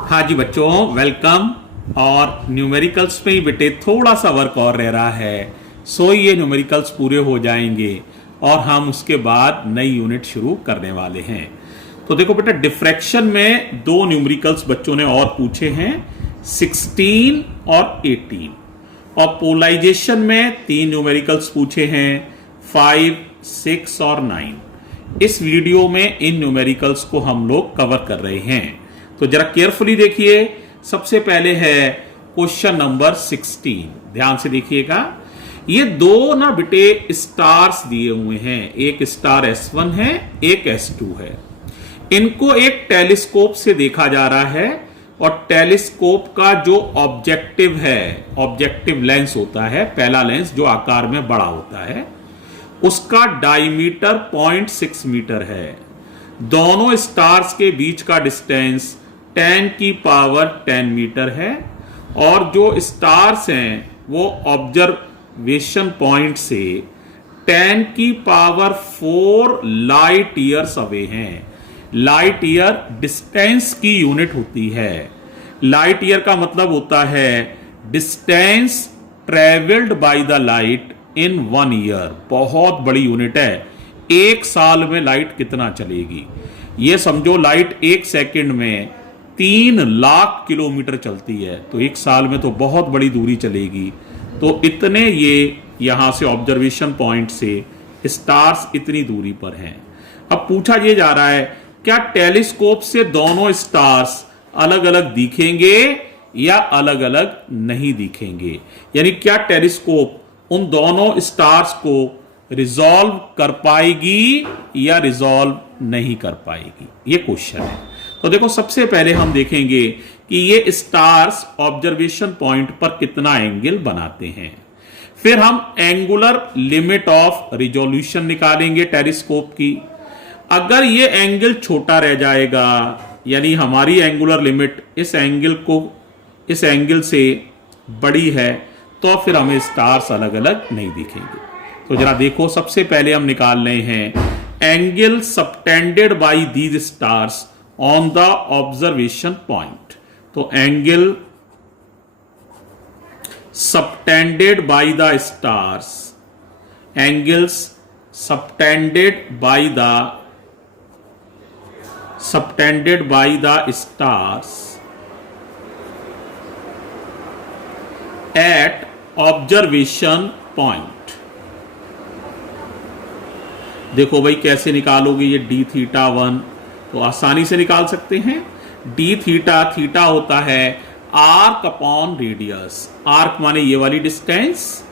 हाँ जी बच्चों, वेलकम। और न्यूमेरिकल्स में ही बेटे थोड़ा सा वर्क और रह रहा है। सो ये न्यूमेरिकल्स पूरे हो जाएंगे और हम उसके बाद नई यूनिट शुरू करने वाले हैं। तो देखो बेटा, डिफ्रैक्शन में दो न्यूमेरिकल्स बच्चों ने और पूछे हैं, 16 और 18। और पोलराइजेशन में तीन न्यूमेरिकल्स पूछे हैं, 5, 6 और 9। इस वीडियो में इन न्यूमेरिकल्स को हम लोग कवर कर रहे हैं। तो जरा केयरफुली देखिए। सबसे पहले है क्वेश्चन नंबर 16। ध्यान से देखिएगा। ये दो ना बेटे स्टार्स दिए हुए हैं, एक स्टार S1 है, एक S2 है। इनको एक टेलीस्कोप से देखा जा रहा है और टेलीस्कोप का जो ऑब्जेक्टिव है, ऑब्जेक्टिव लेंस होता है, पहला लेंस जो आकार में बड़ा होता है, उसका डायमीटर 0.6 मीटर है। दोनों स्टार्स के बीच का डिस्टेंस 10⁻10 मीटर है और जो स्टार्स हैं वो ऑब्जर्वेशन पॉइंट से 10⁴ लाइट ईयर्स अवे हैं। लाइट ईयर डिस्टेंस की यूनिट होती है। लाइट ईयर का मतलब होता है distance travelled by the light in 1 year. बहुत बड़ी यूनिट है। एक साल में लाइट कितना चलेगी, ये समझो। लाइट एक सेकंड में 3 लाख किलोमीटर चलती है, तो एक साल में तो बहुत बड़ी दूरी चलेगी। तो इतने ये यहां से ऑब्जर्वेशन पॉइंट से स्टार्स इतनी दूरी पर हैं। अब पूछा ये जा रहा है, क्या टेलीस्कोप से दोनों स्टार्स अलग अलग दिखेंगे या अलग अलग नहीं दिखेंगे? यानी क्या टेलीस्कोप उन दोनों स्टार्स को रिजॉल्व कर पाएगी या रिजॉल्व नहीं कर पाएगी, ये क्वेश्चन है। तो देखो, सबसे पहले हम देखेंगे कि ये स्टार्स ऑब्जर्वेशन पॉइंट पर कितना एंगल बनाते हैं। फिर हम एंगुलर लिमिट ऑफ रिजोल्यूशन निकालेंगे टेलीस्कोप की। अगर ये एंगल छोटा रह जाएगा, यानी हमारी एंगुलर लिमिट इस एंगल से बड़ी है, तो फिर हमें स्टार्स अलग अलग नहीं दिखेंगे। तो जरा देखो, सबसे पहले हम निकाल रहे हैं angle subtended by these stars on the observation point. तो angle subtended by the stars, angles subtended by the stars at observation point. देखो भाई, कैसे निकालोगे ये d⁻1? तो आसानी से निकाल सकते हैं। d⁻, थीटा होता है आर्क अपॉन रेडियस। आर्क माने ये वाली डिस्टेंस,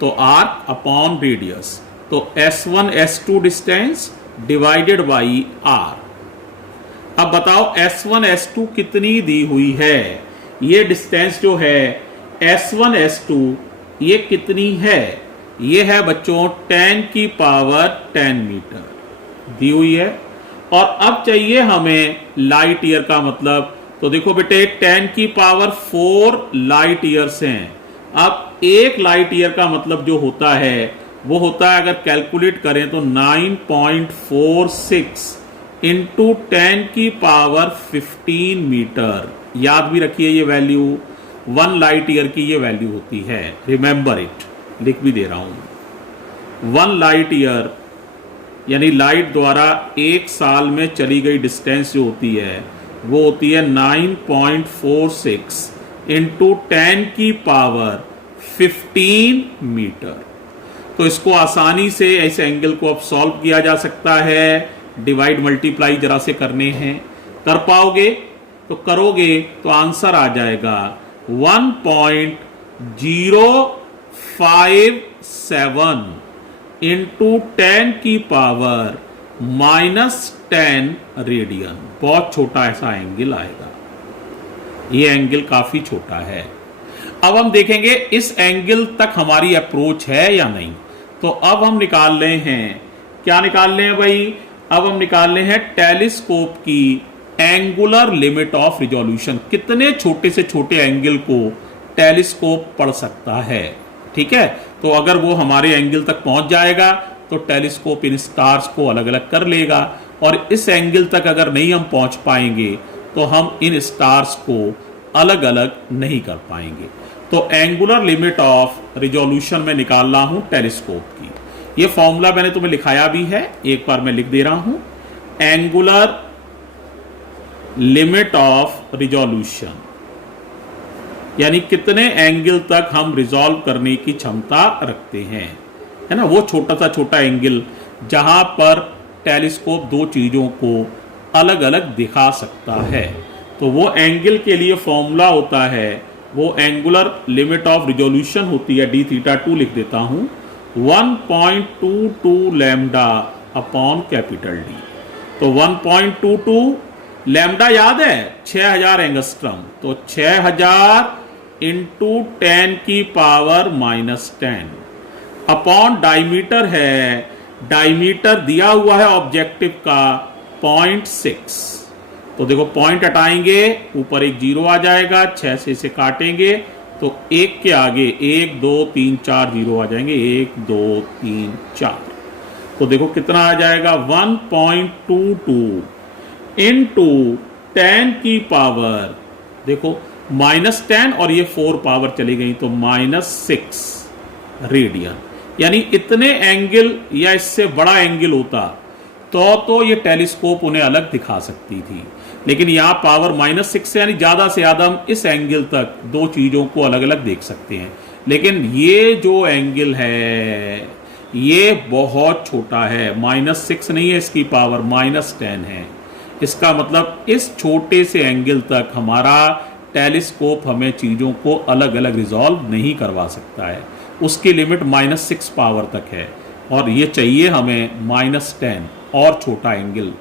तो आर्क अपॉन रेडियस। तो S1 S2 distance divided by r। अब बताओ S1 S2 कितनी दी हुई है? ये डिस्टेंस जो है S1 S2 ये कितनी है? ये है बच्चों 10⁻10 मीटर दी हुई है। और अब चाहिए हमें लाइट ईयर का मतलब। तो देखो बेटे, 10⁻4 लाइट ईयर्स हैं। अब एक लाइट ईयर का मतलब जो होता है वो होता है, अगर कैलकुलेट करें तो 9.46 इंटू 10⁻15 मीटर। याद भी रखिए, ये वैल्यू 1 लाइट ईयर की ये वैल्यू होती है। रिमेंबर इट, लिख भी दे रहा हूं। 1 लाइट ईयर यानी लाइट द्वारा एक साल में चली गई डिस्टेंस जो होती है वो होती है 9.46 इंटू 10⁻15 मीटर। तो इसको आसानी से इस एंगल को अब सॉल्व किया जा सकता है। डिवाइड मल्टीप्लाई जरा से करने हैं। कर पाओगे तो करोगे तो आंसर आ जाएगा 1.057 इंटू 10⁻⁻10 रेडियन। बहुत छोटा ऐसा एंगल आएगा। ये एंगल काफी छोटा है। अब हम देखेंगे इस एंगल तक हमारी अप्रोच है या नहीं। तो अब हम निकाल रहे हैं, क्या निकाल रहे हैं भाई? अब हम निकाल रहे हैं टेलीस्कोप की एंगुलर लिमिट ऑफ रिजोल्यूशन। कितने छोटे से छोटे एंगल को टेलीस्कोप पढ़ सकता है, ठीक है? तो अगर वो हमारे एंगल तक पहुंच जाएगा तो टेलीस्कोप इन स्टार्स को अलग अलग कर लेगा। और इस एंगल तक अगर नहीं हम पहुंच पाएंगे तो हम इन स्टार्स को अलग अलग नहीं कर पाएंगे। तो एंगुलर लिमिट ऑफ रिजोल्यूशन में निकाल रहा हूं टेलीस्कोप की। ये फॉर्मूला मैंने तुम्हें लिखाया भी है, एक बार मैं लिख दे रहा हूं। एंगुलर लिमिट ऑफ रिजोल्यूशन यानी कितने एंगल तक हम रिजॉल्व करने की क्षमता रखते हैं, है ना, वो छोटा सा छोटा एंगल जहां पर टेलीस्कोप दो चीजों को अलग अलग दिखा सकता है। तो वो एंगल के लिए फॉर्मूला होता है, वो एंगुलर लिमिट ऑफ रिजोल्यूशन होती है, d(θ2) लिख देता हूं, 1.22 लैम्डा अपॉन कैपिटल D। तो 1.22 लैम्डा याद है 6000 एंगस्ट्रम, तो 6000 इंटू 10 की पावर -10 अपॉन डायमीटर है, डायमीटर दिया हुआ है ऑब्जेक्टिव का 0.6। तो देखो पॉइंट हटाएंगे, ऊपर एक जीरो आ जाएगा, 6 से इसे काटेंगे तो एक के आगे 1 2 3 4 जीरो आ जाएंगे, 1 2 3 4। तो देखो कितना आ जाएगा 1.22 इंटू 10 की पावर, देखो -10 और ये 4 पावर चली गई तो -6 रेडियन। यानी इतने एंगल या इससे बड़ा एंगल होता तो ये टेलीस्कोप उन्हें अलग दिखा सकती थी, लेकिन यहां पावर -6 से यानी ज्यादा से ज्यादा हम इस एंगल तक दो चीजों को अलग अलग देख सकते हैं। लेकिन ये जो एंगल है ये बहुत छोटा है, -6 नहीं है, इसकी पावर -10 है। इसका मतलब इस छोटे से एंगल तक हमारा टेलीस्कोप हमें चीजों को अलग अलग रिजॉल्व नहीं करवा सकता है, उसकी लिमिट -6 पावर तक है, और ये चाहिए हमें -10 और छोटा एंगल।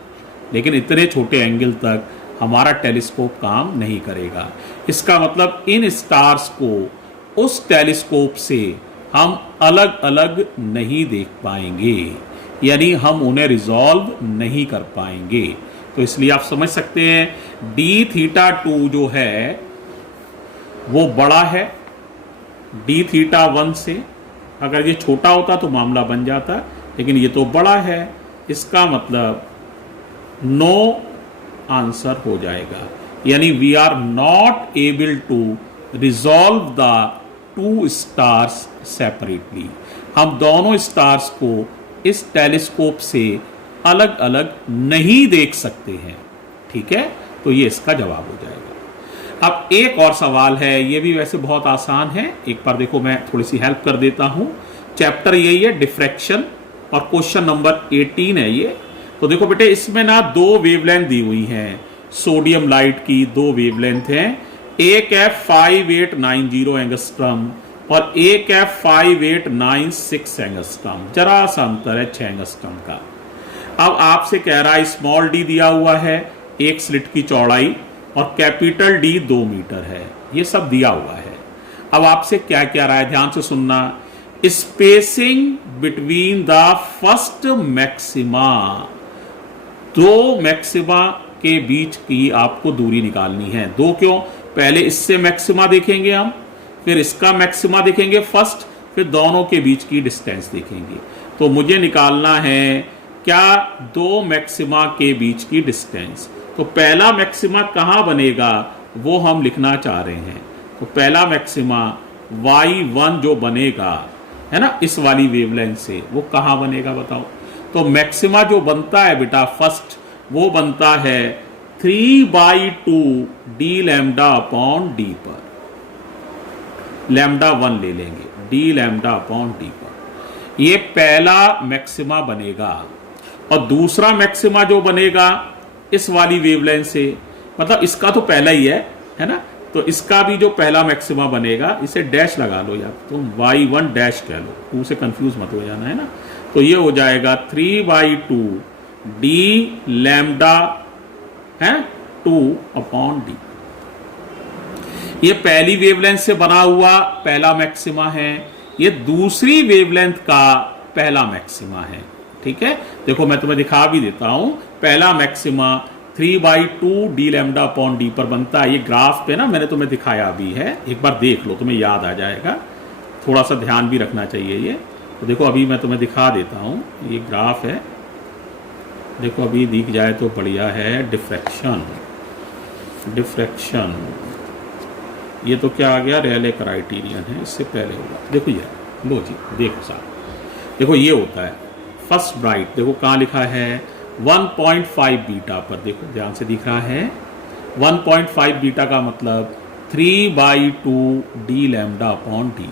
लेकिन इतने छोटे एंगल तक हमारा टेलीस्कोप काम नहीं करेगा। इसका मतलब इन स्टार्स को उस टेलीस्कोप से हम अलग अलग नहीं देख पाएंगे, यानी हम उन्हें रिजॉल्व नहीं कर पाएंगे। तो इसलिए आप समझ सकते हैं d(θ2) जो है वो बड़ा है d(θ1) से। अगर ये छोटा होता तो मामला बन जाता, लेकिन ये तो बड़ा है, इसका मतलब नो आंसर हो जाएगा। यानी we are not able to resolve the two stars separately. हम दोनों स्टार्स को इस टेलीस्कोप से अलग अलग नहीं देख सकते हैं। ठीक है, तो ये इसका जवाब हो जाएगा। अब एक और सवाल है, ये भी वैसे बहुत आसान है, एक बार देखो मैं थोड़ी सी हेल्प कर देता हूं। चैप्टर यही है डिफ्रैक्शन, और क्वेश्चन नंबर 18 है ये। तो देखो बेटे, इसमें ना दो वेवलेंथ दी हुई हैं, सोडियम लाइट की दो वेवलेंथ हैं, एक है 5890 एंगस्ट्रम और एक है 5896 एंगस्ट्रम, जरा सा अंतर है 6 एंगस्ट्रम का। अब आपसे कह रहा है स्मॉल डी दिया हुआ है, एक स्लिट की चौड़ाई, और कैपिटल डी 2 मीटर है, ये सब दिया हुआ है। अब आपसे क्या क्या रहा है, ध्यान से सुनना। Spacing between the first maxima, दो मैक्सिमा के बीच की आपको दूरी निकालनी है। दो क्यों, पहले इससे मैक्सिमा देखेंगे हम, फिर इसका मैक्सिमा देखेंगे फर्स्ट, फिर दोनों के बीच की डिस्टेंस देखेंगे। तो मुझे निकालना है क्या दो मैक्सिमा के बीच की डिस्टेंस। तो पहला मैक्सिमा कहां बनेगा वो हम लिखना चाह रहे हैं। तो पहला मैक्सिमा y1 जो बनेगा, है ना, इस वाली वेवलेंथ से, वो कहां बनेगा बताओ। तो मैक्सिमा जो बनता है बेटा फर्स्ट, वो बनता है 3/2 d लैम्डा अपॉन d पर, लैम्डा 1 ले लेंगे, d लैम्डा अपॉन d पर। ये पहला मैक्सिमा बनेगा। और दूसरा मैक्सिमा जो बनेगा इस वाली वेवलेंथ से, मतलब इसका तो पहला ही है ना, तो इसका भी जो पहला मैक्सिमा बनेगा, इसे डैश लगा लो या तुम y1 डैश कह लो, 2 से कंफ्यूज मत हो जाना, है ना। तो ये हो जाएगा 3/2 d लैम्डा है 2 अपॉन d। ये पहली वेवलेंथ से बना हुआ पहला मैक्सिमा है, ये दूसरी वेवलेंथ का पहला मैक्सिमा है। ठीक है, देखो मैं तुम्हें दिखा भी देता हूं। पहला maxima 3/2 d lambda upon d पर बनता है। ये ग्राफ पे ना मैंने तुम्हें दिखाया भी है, एक बार देख लो, तुम्हें याद आ जाएगा। थोड़ा सा ध्यान भी रखना चाहिए ये। तो देखो अभी मैं तुम्हें दिखा देता हूं, ये ग्राफ है, देखो अभी दिख जाए तो बढ़िया है। डिफ्रैक्शन, डिफ्रैक्शन, ये तो क्या आ गया, रेले क्राइटेरियन है, इससे पहले होगा। देखो ये, लो जी देखो साहब, देखो ये होता है फर्स्ट ब्राइट, देखो कहाँ लिखा है 1.5 बीटा पर, देखो ध्यान से दिख रहा है 1.5 बीटा का मतलब 3/2 डी लैम्डा अपॉन डी।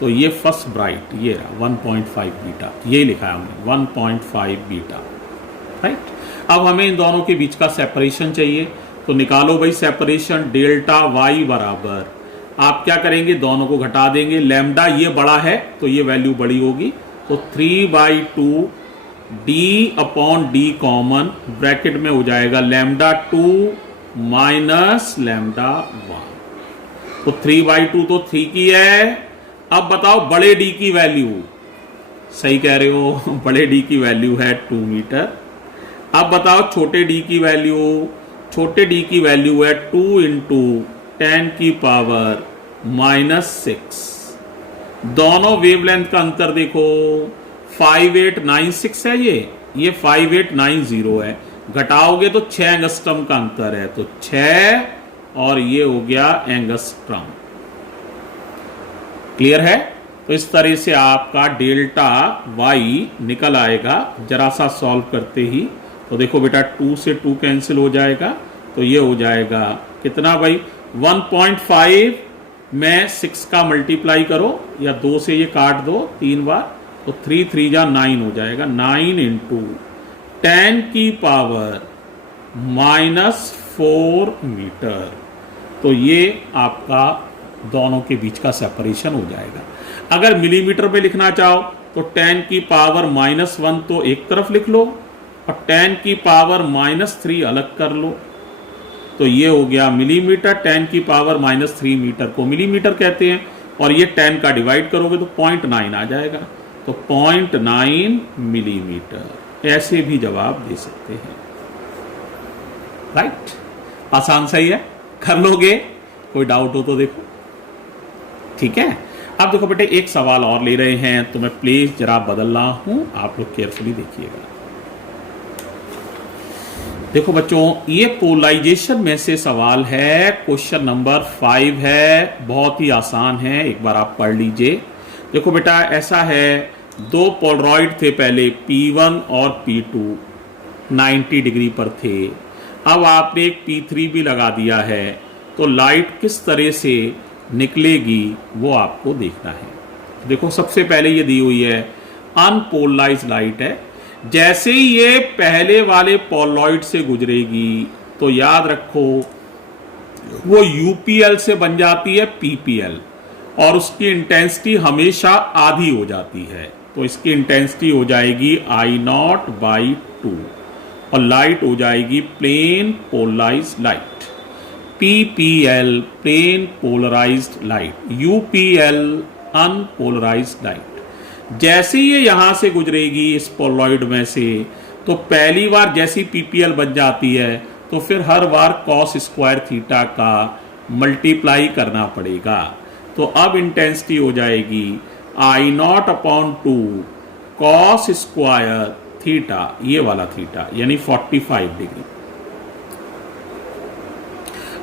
तो ये फर्स्ट ब्राइट ये रहा 1.5 बीटा, ये लिखा है हमने 1.5 बीटा, राइट। अब हमें इन दोनों के बीच का सेपरेशन चाहिए, तो निकालो भाई सेपरेशन, डेल्टा वाई बराबर, आप क्या करेंगे दोनों को घटा देंगे, लैम्डा ये बड़ा है तो ये वैल्यू बड़ी होगी, तो 3/2 D upon D common, bracket में हो जाएगा लैम्डा 2 माइनस लैम्डा 1, तो 3/2 तो 3 की है। अब बताओ बड़े डी की वैल्यू, सही कह रहे हो बड़े डी की वैल्यू है 2 मीटर। अब बताओ छोटे डी की वैल्यू, छोटे डी की वैल्यू है 2 इंटू 10 की पावर -6। दोनों वेवलेंथ का अंतर देखो 5896 है, ये 5890 है, घटाओगे तो 6 एंगस्ट्रम का अंतर है, तो 6 और ये हो गया एंगस्ट्रम। क्लियर है? तो इस तरह से आपका डेल्टा वाई निकल आएगा जरा सा सॉल्व करते ही। तो देखो बेटा 2 से 2 कैंसिल हो जाएगा, तो ये हो जाएगा कितना भाई 1.5 में 6 का मल्टीप्लाई करो या 2 से ये काट दो 3 बार, तो 3 3 जा 9 हो जाएगा, 9 इंटू 10 की पावर -4 मीटर। तो ये आपका दोनों के बीच का सेपरेशन हो जाएगा। अगर मिलीमीटर में लिखना चाहो तो 10 की पावर -1 तो एक तरफ लिख लो और 10 की पावर -3 अलग कर लो, तो ये हो गया मिलीमीटर। 10 की पावर -3 मीटर को मिलीमीटर कहते हैं, और ये 10 का डिवाइड करोगे तो 0.9 आ जाएगा, तो 0.9 मिलीमीटर। ऐसे भी जवाब दे सकते हैं, राइट। आसान सही है, कर लोगे, कोई डाउट हो तो देखो, ठीक है। अब देखो बेटे एक सवाल और ले रहे हैं, तो मैं प्लीज जरा बदल रहा हूं, आप लोग केयरफुली देखिएगा। देखो बच्चों ये पोलराइजेशन में से सवाल है, क्वेश्चन नंबर 5 है, बहुत ही आसान है, एक बार आप पढ़ लीजिए। देखो बेटा ऐसा है, दो पोलरॉइड थे पहले P1 और P2 90 डिग्री पर थे, अब आपने एक P3 भी लगा दिया है, तो लाइट किस तरह से निकलेगी वो आपको देखना है। देखो सबसे पहले ये दी हुई है अनपोलराइज्ड लाइट है, जैसे ही ये पहले वाले पोलरॉइड से गुजरेगी तो याद रखो वो यूपीएल से बन जाती है पीपीएल, और उसकी इंटेंसिटी हमेशा आधी हो जाती है, तो इसकी इंटेंसिटी हो जाएगी I0/2 और लाइट हो जाएगी plane polarised light. PPL plane polarised light, UPL unpolarised light. जैसे ये यहां से गुजरेगी इस पोलरॉइड में से, तो पहली बार जैसी PPL बन जाती है तो फिर हर बार cos² थीटा का मल्टीप्लाई करना पड़ेगा, तो अब इंटेंसिटी हो जाएगी I0/2 cos² थीटा, ये वाला थीटा यानी 45 डिग्री।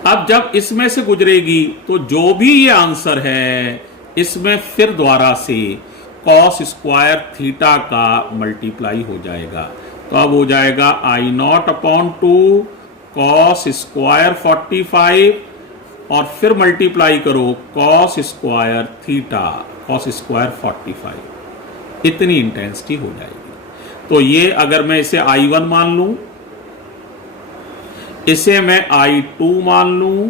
अब जब इसमें से गुजरेगी तो जो भी ये आंसर है इसमें फिर दोबारा से cos² थीटा का मल्टीप्लाई हो जाएगा, तो अब हो जाएगा I0/2 cos² 45 और फिर मल्टीप्लाई करो cos² थीटा cos² 45, इतनी इंटेंसिटी हो जाएगी। तो ये अगर मैं इसे I1 मान लूं, इसे मैं I2 मान लूं,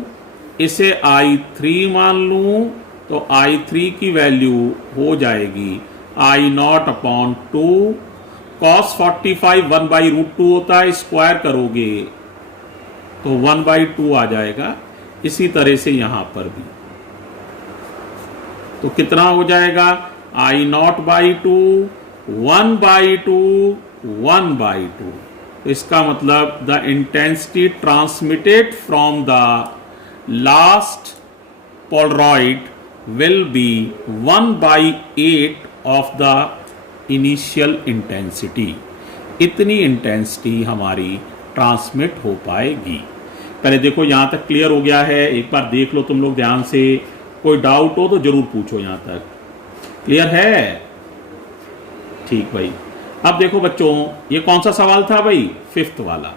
इसे I3 मान लूं, तो I3 की वैल्यू हो जाएगी I0/2 cos 45 1/√2 होता है, स्क्वायर करोगे तो 1/2 आ जाएगा। इसी तरह से यहां पर भी तो कितना हो जाएगा I0/2 1/2 1/2, तो इसका मतलब the intensity transmitted from the last Polaroid will be 1/8 of the initial intensity. इतनी इंटेंसिटी हमारी ट्रांसमिट हो पाएगी। पहले देखो यहाँ तक क्लियर हो गया है, एक बार देख लो तुम लोग ध्यान से, कोई डाउट हो तो जरूर पूछो। यहाँ तक क्लियर है? ठीक भाई। अब देखो बच्चों, ये कौन सा सवाल था भाई? 5th वाला।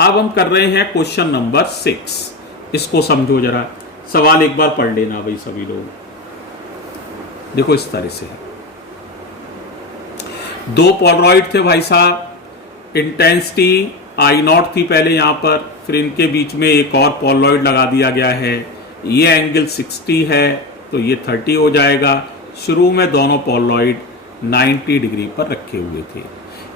अब हम कर रहे हैं क्वेश्चन नंबर 6। इसको समझो जरा, सवाल एक बार पढ़ लेना भाई सभी लोग। देखो इस तरह से, दो पोलरॉइड थे भाई साहब, इंटेंसिटी I0 थी पहले यहां पर, फिर इनके बीच में एक और पोलरॉइड लगा दिया गया है। ये एंगल 60 है तो ये 30 हो जाएगा। शुरू में दोनों पोलरॉइड 90 डिग्री पर रखे हुए थे,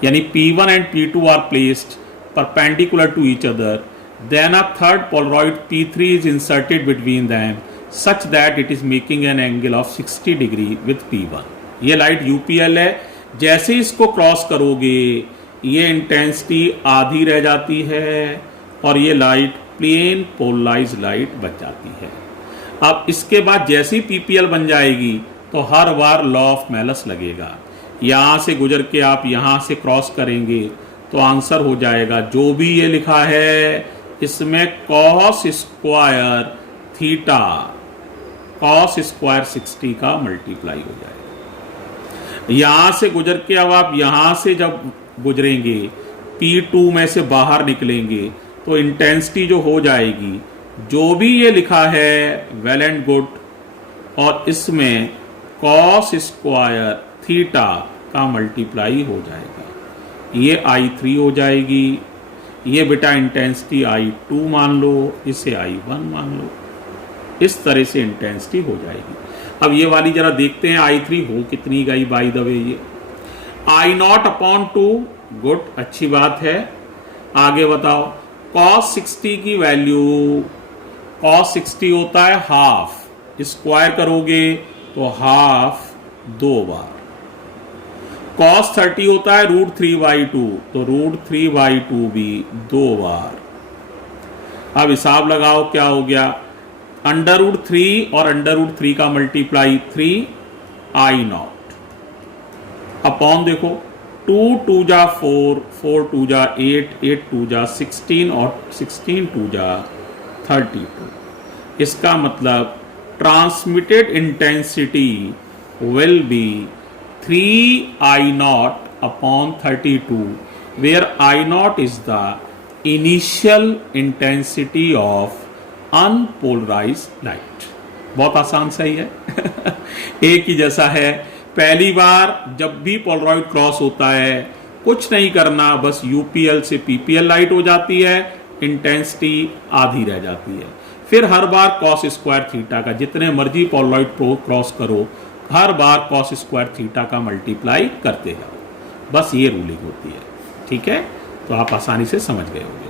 यानी P1 and P2 are placed perpendicular to each other, then a third polaroid P3 is inserted between them such that it is making an angle of 60 degree with P1। ये light UPL है, जैसे इसको cross करोगे ये intensity आधी रह जाती है और ये लाइट प्लेन पोलराइज लाइट बच जाती है। अब इसके बाद जैसी PPL बन जाएगी तो हर बार लॉ ऑफ मैलस लगेगा। यहां से गुजर के आप यहां से क्रॉस करेंगे तो आंसर हो जाएगा जो भी ये लिखा है इसमें cos square theta, cos square 60 का मल्टीप्लाई हो जाएगा। यहां से गुजर के अब आप यहां से जब गुजरेंगे P2 में से बाहर निकलेंगे तो इंटेंसिटी जो हो जाएगी, जो भी ये लिखा है वेल एंड गुड, और इसमें cos स्क्वायर थीटा का मल्टीप्लाई हो जाएगा। ये I3 हो जाएगी, ये बेटा इंटेंसिटी I2 मान लो, इसे I1 मान लो। इस तरह से इंटेंसिटी हो जाएगी। अब ये वाली जरा देखते हैं I3 हो कितनी गई बाय द वे। ये I0 अपॉन 2, गुड, अच्छी बात है। आगे बताओ, cos 60 की वैल्यू, cos 60 होता है हाफ, स्क्वायर करोगे तो हाफ 2 बार। cos 30 होता है √3/2, तो √3/2 भी 2 बार। अब हिसाब लगाओ क्या हो गया, √3 और √3 का मल्टीप्लाई 3I0 अपॉन देखो 2 2 जा 4, 4 2 जा 8, 8 2 जा 16 और 16 2 जा 32। इसका मतलब transmitted intensity will be 3I0 upon 32, where I0 is the initial intensity of unpolarised light. बहुत आसान सही है एक ही जैसा है। पहली बार जब भी पोलरॉइड क्रॉस होता है कुछ नहीं करना, बस UPL से PPL लाइट हो जाती है, इंटेंसिटी आधी रह जाती है। फिर हर बार cos स्क्वायर थीटा का, जितने मर्जी पोलरॉइड क्रॉस करो, हर बार cos स्क्वायर थीटा का मल्टीप्लाई करते जाओ। बस ये रूलिंग होती है, ठीक है? तो आप आसानी से समझ गए होंगे।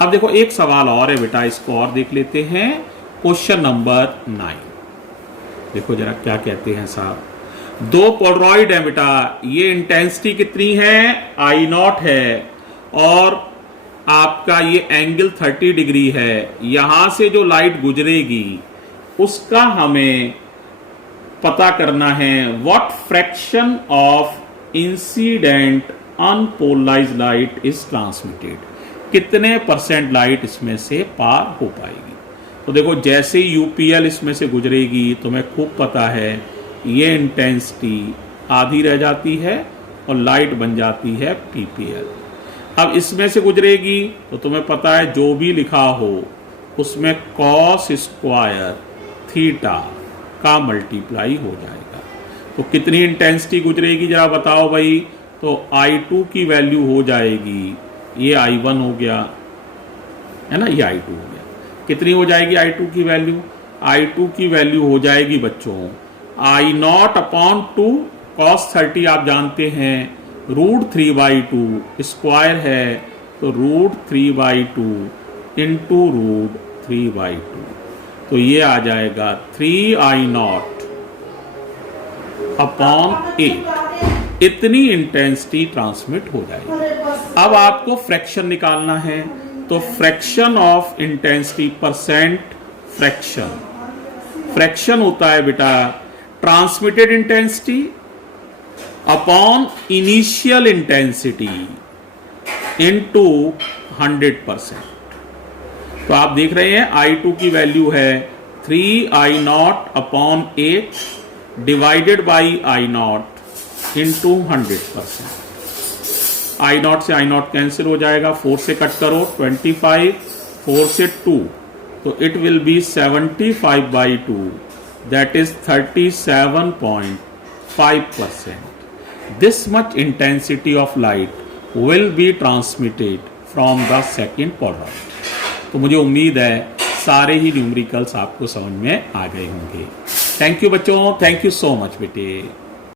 अब देखो एक सवाल और है बेटा, इसको और देख लेते हैं। क्वेश्चन नंबर 9, देखो जरा क्या कहते हैं साहब। दो पोलरॉइड है बेटा, ये इंटेंसिटी कितनी है, I0 है, और आपका ये एंगल 30 डिग्री है। यहां से जो लाइट गुजरेगी उसका हमें पता करना है what fraction of incident unpolarised light is transmitted, कितने % लाइट इसमें से पार हो पाएगी। तो देखो जैसे UPL इसमें से गुजरेगी तुम्हें खूब पता है ये इंटेंसिटी आधी रह जाती है और लाइट बन जाती है PPL। अब इसमें से गुजरेगी तो तुम्हें पता है जो भी लिखा हो उसमें cos स्क्वायर थीटा का मल्टीप्लाई हो जाएगा। तो कितनी इंटेंसिटी गुजरेगी जरा बताओ भाई। तो I2 की वैल्यू हो जाएगी, ये I1 हो गया है ना, ये I2 हो गया। कितनी हो जाएगी I2 की वैल्यू? I2 की वैल्यू हो जाएगी बच्चों I0 अपॉन 2, cos 30 आप जानते हैं √3/2, स्क्वायर है तो √3/2 इंटू √3/2, तो ये आ जाएगा 3I0 अपॉन 8। इतनी इंटेंसिटी ट्रांसमिट हो जाएगी। अब आपको फ्रैक्शन निकालना है, तो फ्रैक्शन ऑफ इंटेंसिटी %, फ्रैक्शन होता है बेटा transmitted intensity upon initial intensity into 100%। तो आप देख रहे हैं I2 की वैल्यू है 3I0/8 divided by I0 into 100%। I0 से I0 कैंसिल हो जाएगा, 4 से कट करो 25, 4 से 2, तो it will be 75/2, that is 37.5%। This much intensity of light will be transmitted from the second product। तो मुझे उम्मीद है सारे ही न्यूमेरिकल्स आपको समझ में आ गए होंगे। थैंक यू बच्चों, थैंक यू सो मच बेटे।